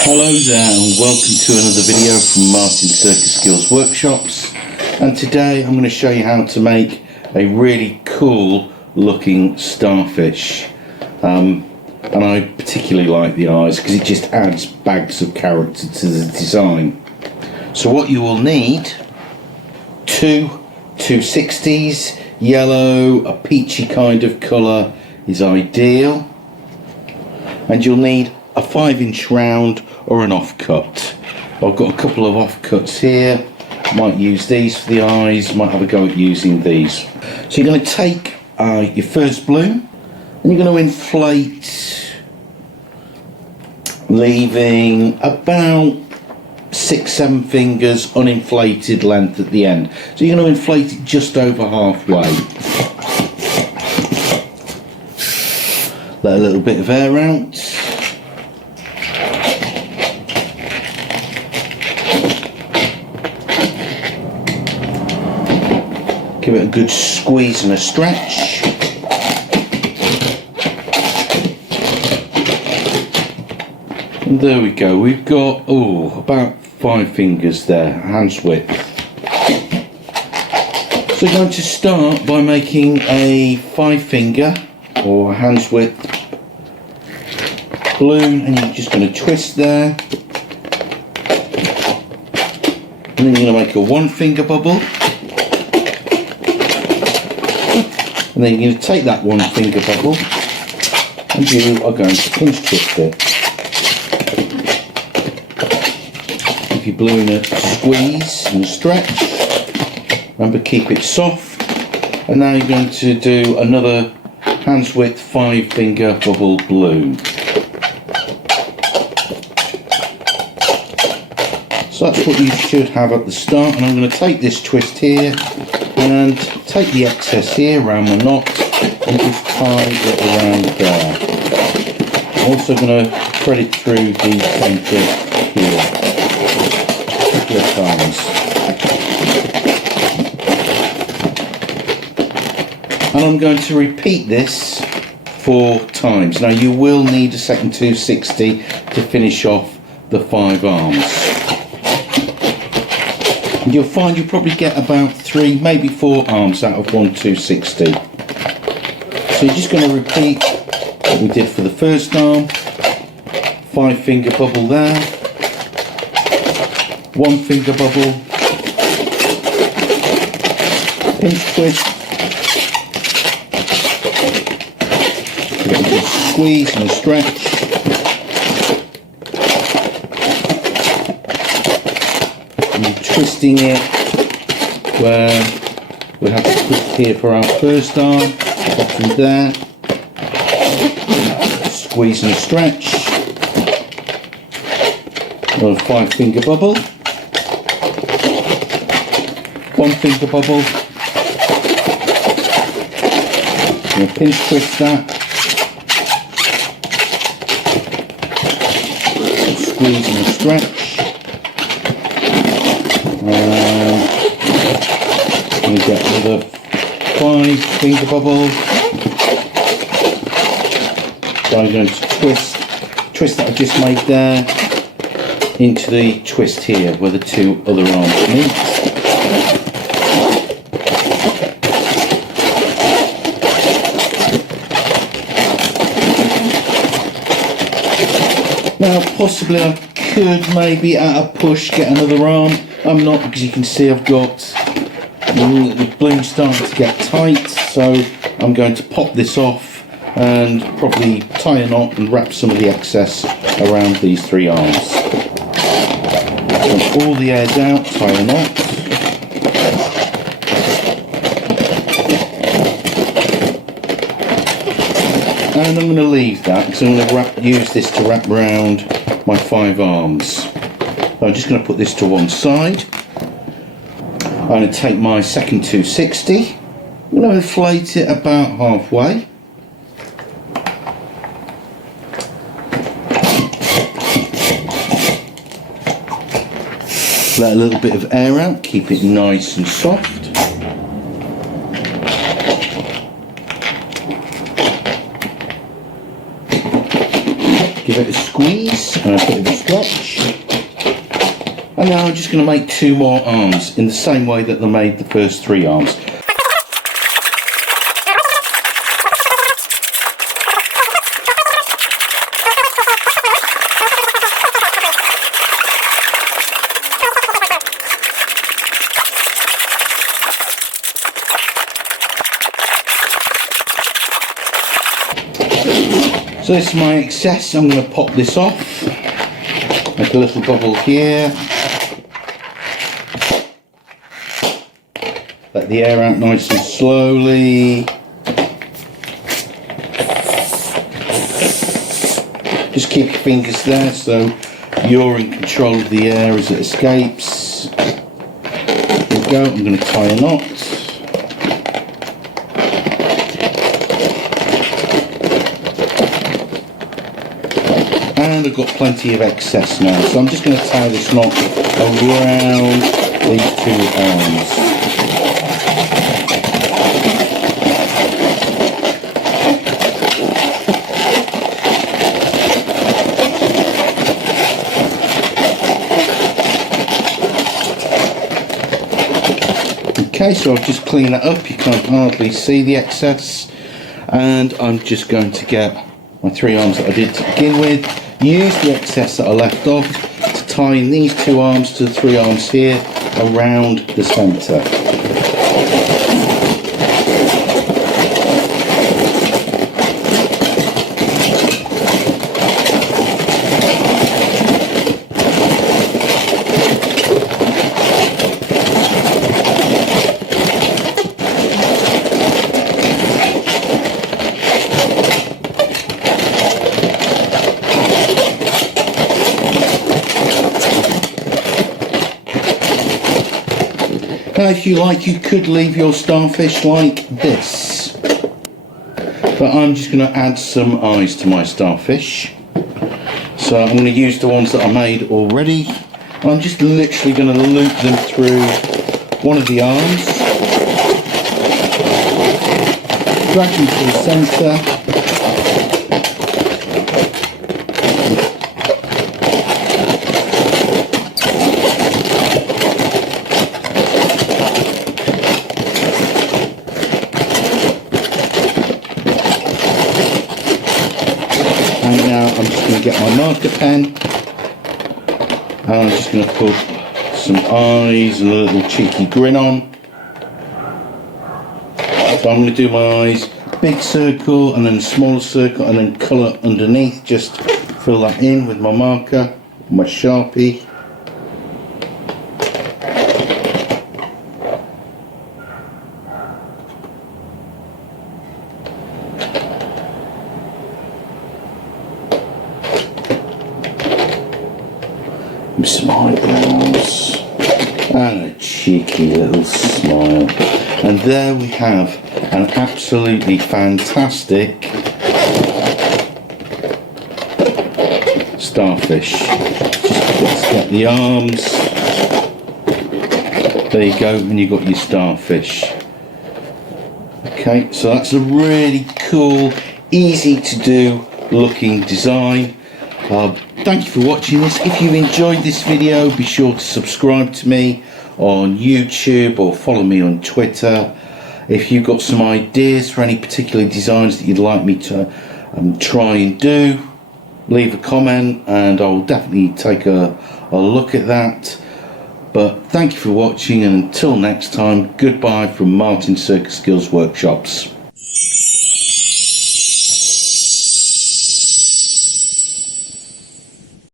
Hello there and welcome to another video from Martin's Circus Skills Workshops, and today I'm going to show you how to make a really cool looking starfish, and I particularly like the eyes because it just adds bags of character to the design. So what you will need: two 260s, yellow, a peachy kind of colour is ideal, and you'll need a 5-inch round or an offcut. I've got a couple of offcuts here. Might use these for the eyes, might have a go at using these. So you're going to take your first balloon and you're going to inflate, leaving about 6-7 fingers uninflated length at the end. So you're going to inflate it just over halfway. Let a little bit of air out. Give it a good squeeze and a stretch. And there we go, we've got about 5 fingers there, hand's width. So we're going to start by making a 5-finger or hand's width balloon, and you're just going to twist there. And then you're going to make a 1-finger bubble. And then you're going to take that 1-finger bubble and you are going to pinch twist it. Give your balloon a squeeze and stretch. Remember, keep it soft. And now you're going to do another hand's width 5-finger bubble balloon. So that's what you should have at the start. And I'm going to take this twist here and take the excess here around the knot and just tie it around there. I'm also going to thread it through the centre here a couple of times. And I'm going to repeat this 4 times. Now you will need a second 260 to finish off the 5 arms. And you'll find you probably get about 3, maybe 4 arms out of 1 260. So you're just going to repeat what we did for the first arm. 5-finger bubble there, 1-finger bubble, pinch twist, give it a good squeeze and a stretch. Twisting it where we have to twist here for our first arm, bottom there, squeeze and stretch, another 5-finger bubble, 1-finger bubble, and pinch twist that, squeeze and stretch. And we get another 5-finger bubble. So I'm going to twist that I just made there into the twist here where the 2 other arms meet. Now possibly I could maybe at a push get another arm. I'm not, because you can see I've got the balloon starting to get tight, so I'm going to pop this off and probably tie a knot and wrap some of the excess around these 3 arms. Once all the air's out, tie a knot. And I'm going to leave that because I'm going to use this to wrap around my 5 arms. So I'm just going to put this to one side. I'm going to take my second 260. I'm going to inflate it about halfway. Let a little bit of air out, keep it nice and soft. Give it a squeeze and a bit of a stretch. And now I'm just going to make 2 more arms in the same way that they made the first 3 arms. So this is my excess. I'm going to pop this off, make a little bubble here, let the air out nice and slowly, just keep your fingers there so you're in control of the air as it escapes. There we go. I'm going to tie a knot. And I've got plenty of excess now, so I'm just going to tie this knot around these 2 arms. Okay, so I've just cleaned that up. You can't hardly see the excess, and I'm just going to get my 3 arms that I did to begin with. Use the excess that I left off to tie in these 2 arms to the 3 arms here around the centre. Now if you like, you could leave your starfish like this, but I'm just going to add some eyes to my starfish. So I'm going to use the ones that I made already. I'm just literally going to loop them through one of the arms, drag them to the centre, and now I'm just going to get my marker pen and I'm just going to put some eyes and a little cheeky grin on. So I'm going to do my eyes, big circle and then a smaller circle and then colour underneath, just fill that in with my marker, my Sharpie. Some eyebrows and a cheeky little smile, and there we have an absolutely fantastic starfish. Just let's get the arms, there you go, and you've got your starfish. Okay, so that's a really cool, easy to do looking design. Thank you for watching this. If you enjoyed this video, be sure to subscribe to me on YouTube or follow me on Twitter. If you've got some ideas for any particular designs that you'd like me to try and do, leave a comment and I'll definitely take a look at that. But thank you for watching, and until next time, goodbye from Martin Circus Skills Workshops.